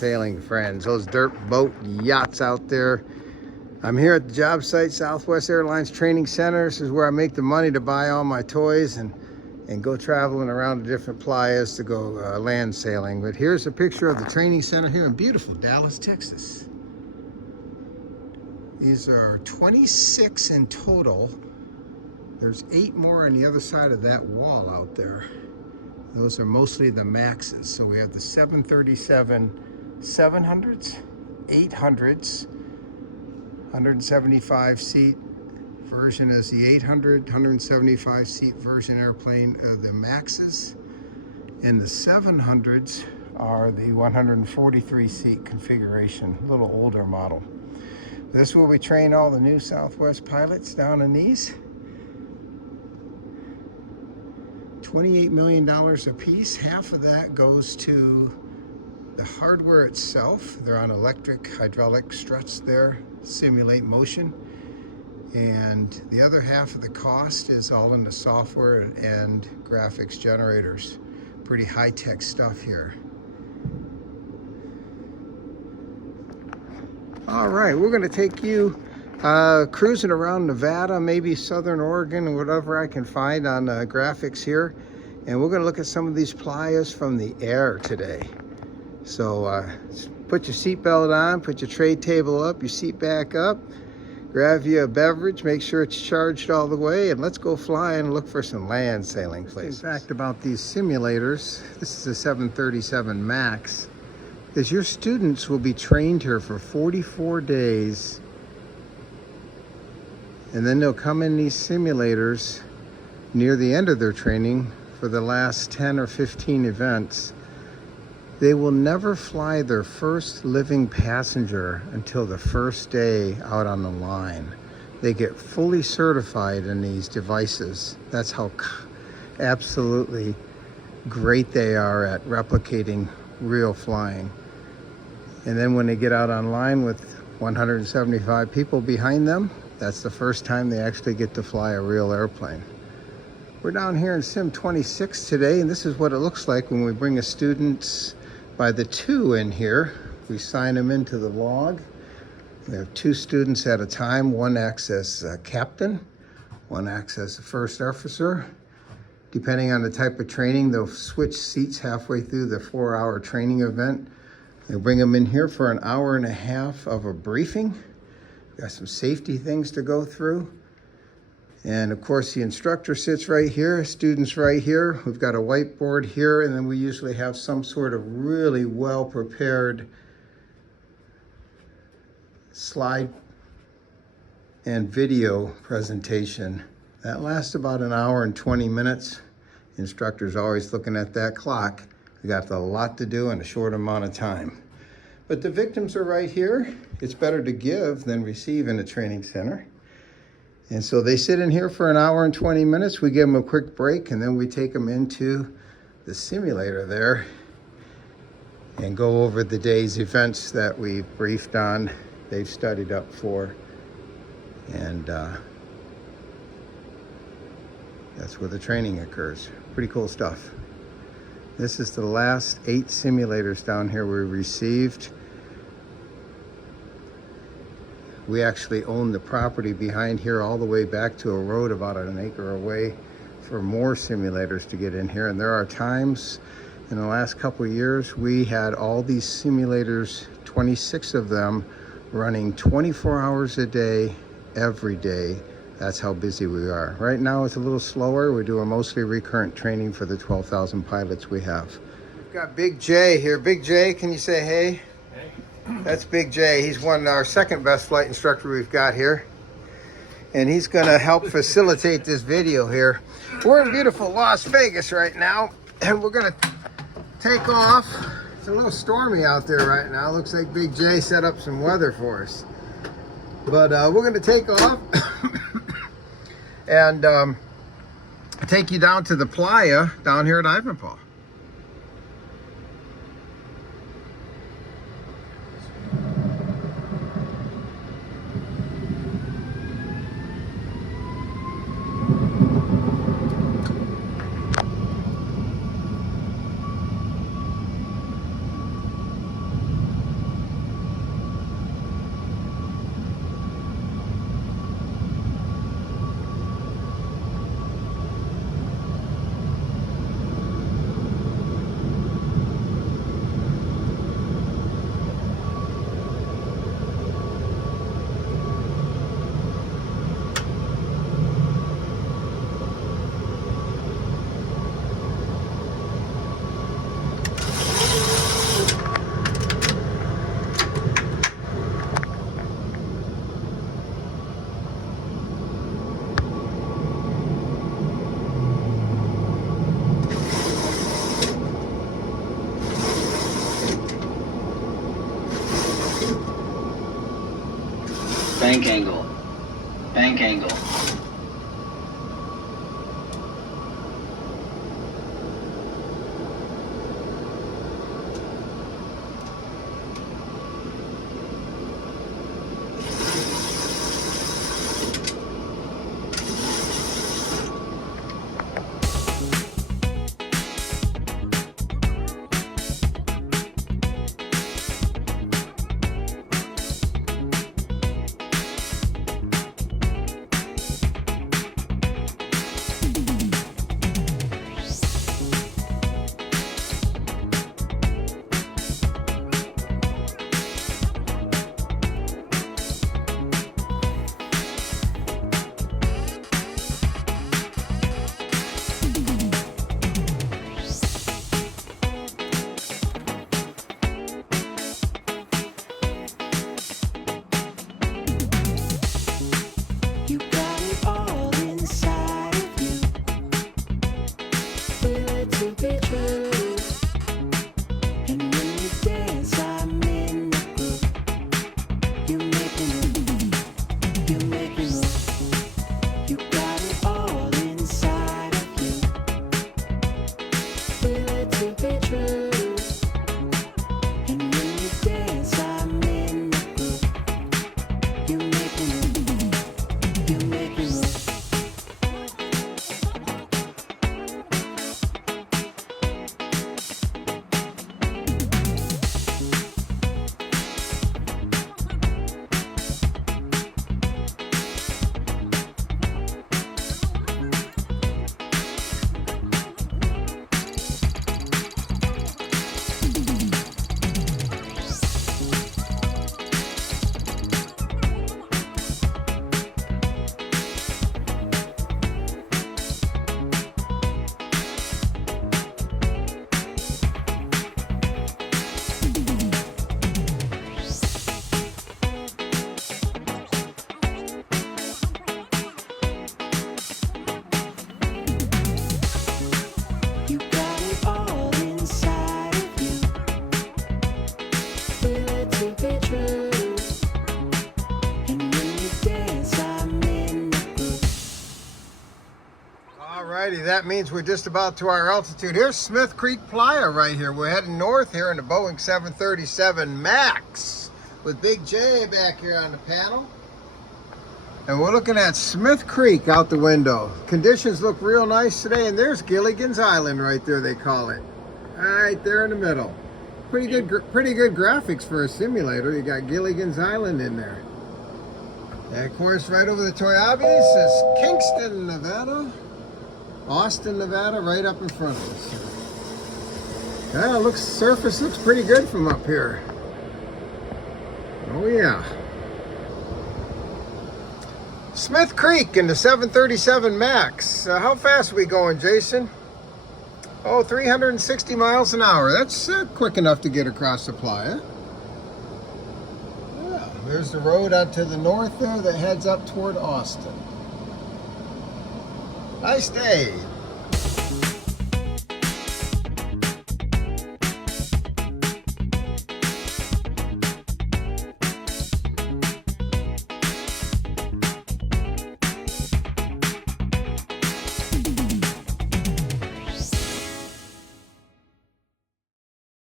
sailing friends, those dirt boat yachts out there. I'm here at the job site, Southwest Airlines Training Center. This is where I make the money to buy all my toys and go traveling around to different playas to go land sailing. But here's a picture of the training center here in beautiful Dallas, Texas. These are 26 in total. There's 8 more on the other side of that wall out there. Those are mostly the Maxes. So we have the 737 700s, 800s, 175 seat version is the 800, 175 seat version airplane of the Maxes. And the 700s are the 143 seat configuration, a little older model. This is where we train all the new Southwest pilots down in these. $28 million a piece. Half of that goes to the hardware itself. They're on electric hydraulic struts there, simulate motion. And the other half of the cost is all in the software and graphics generators. Pretty high-tech stuff here. All right, we're gonna take you cruising around Nevada, maybe Southern Oregon, whatever I can find on graphics here. And we're gonna look at some of these playas from the air today. So put your seatbelt on, put your tray table up, your seat back up, grab you a beverage, make sure it's charged all the way, and let's go flying and look for some land sailing places. In fact, about these simulators, this is a 737 MAX, is your students will be trained here for 44 days, and then they'll come in these simulators near the end of their training for the last 10 or 15 events. They will never fly their first living passenger until the first day out on the line. They get fully certified in these devices. That's how absolutely great they are at replicating real flying. And then when they get out on line with 175 people behind them, that's the first time they actually get to fly a real airplane. We're down here in Sim 26 today, and this is what it looks like when we bring a students by the 2 in here. We sign them into the log. We have 2 students at a time. One acts as a captain, one acts as a first officer. Depending on the type of training, they'll switch seats halfway through the 4-hour training event. They bring them in here for an hour and a half of a briefing. Got some safety things to go through. And of course, the instructor sits right here, students right here. We've got a whiteboard here, and then we usually have some sort of really well-prepared slide and video presentation. That lasts about an hour and 20 minutes. The instructor's always looking at that clock. We got a lot to do in a short amount of time. But the victims are right here. It's better to give than receive in a training center. And so they sit in here for an hour and 20 minutes. We give them a quick break, and then we take them into the simulator there and go over the day's events that we've briefed on, they've studied up for. And that's where the training occurs. Pretty cool stuff. This is the last 8 simulators down here we received. We actually own the property behind here all the way back to a road about an acre away for more simulators to get in here. And there are times in the last couple of years, we had all these simulators, 26 of them, running 24 hours a day, every day. That's how busy we are. Right now it's a little slower. We do a mostly recurrent training for the 12,000 pilots we have. We've got Big J here. Big J, can you say hey? That's Big J. He's our second best flight instructor we've got here. And he's gonna help facilitate this video here. We're in beautiful Las Vegas right now, and we're gonna take off. It's a little stormy out there right now. Looks like Big J set up some weather for us. But we're gonna take off and take you down to the playa down here at Ivanpah. Bank angle. Bank angle. Alrighty, that means we're just about to our altitude. Here's Smith Creek Playa right here. We're heading north here in the Boeing 737 MAX with Big J back here on the panel. And we're looking at Smith Creek out the window. Conditions look real nice today, and there's Gilligan's Island right there, they call it. Right there in the middle. Pretty good graphics for a simulator. You got Gilligan's Island in there. And of course, right over the Toyabis is Kingston, Nevada. Austin, Nevada, right up in front of us. Yeah, surface looks pretty good from up here. Oh yeah. Smith Creek in the 737 MAX. How fast are we going, Jason? Oh, 360 miles an hour. That's quick enough to get across the playa. Yeah, there's the road out to the north there that heads up toward Austin. Nice day.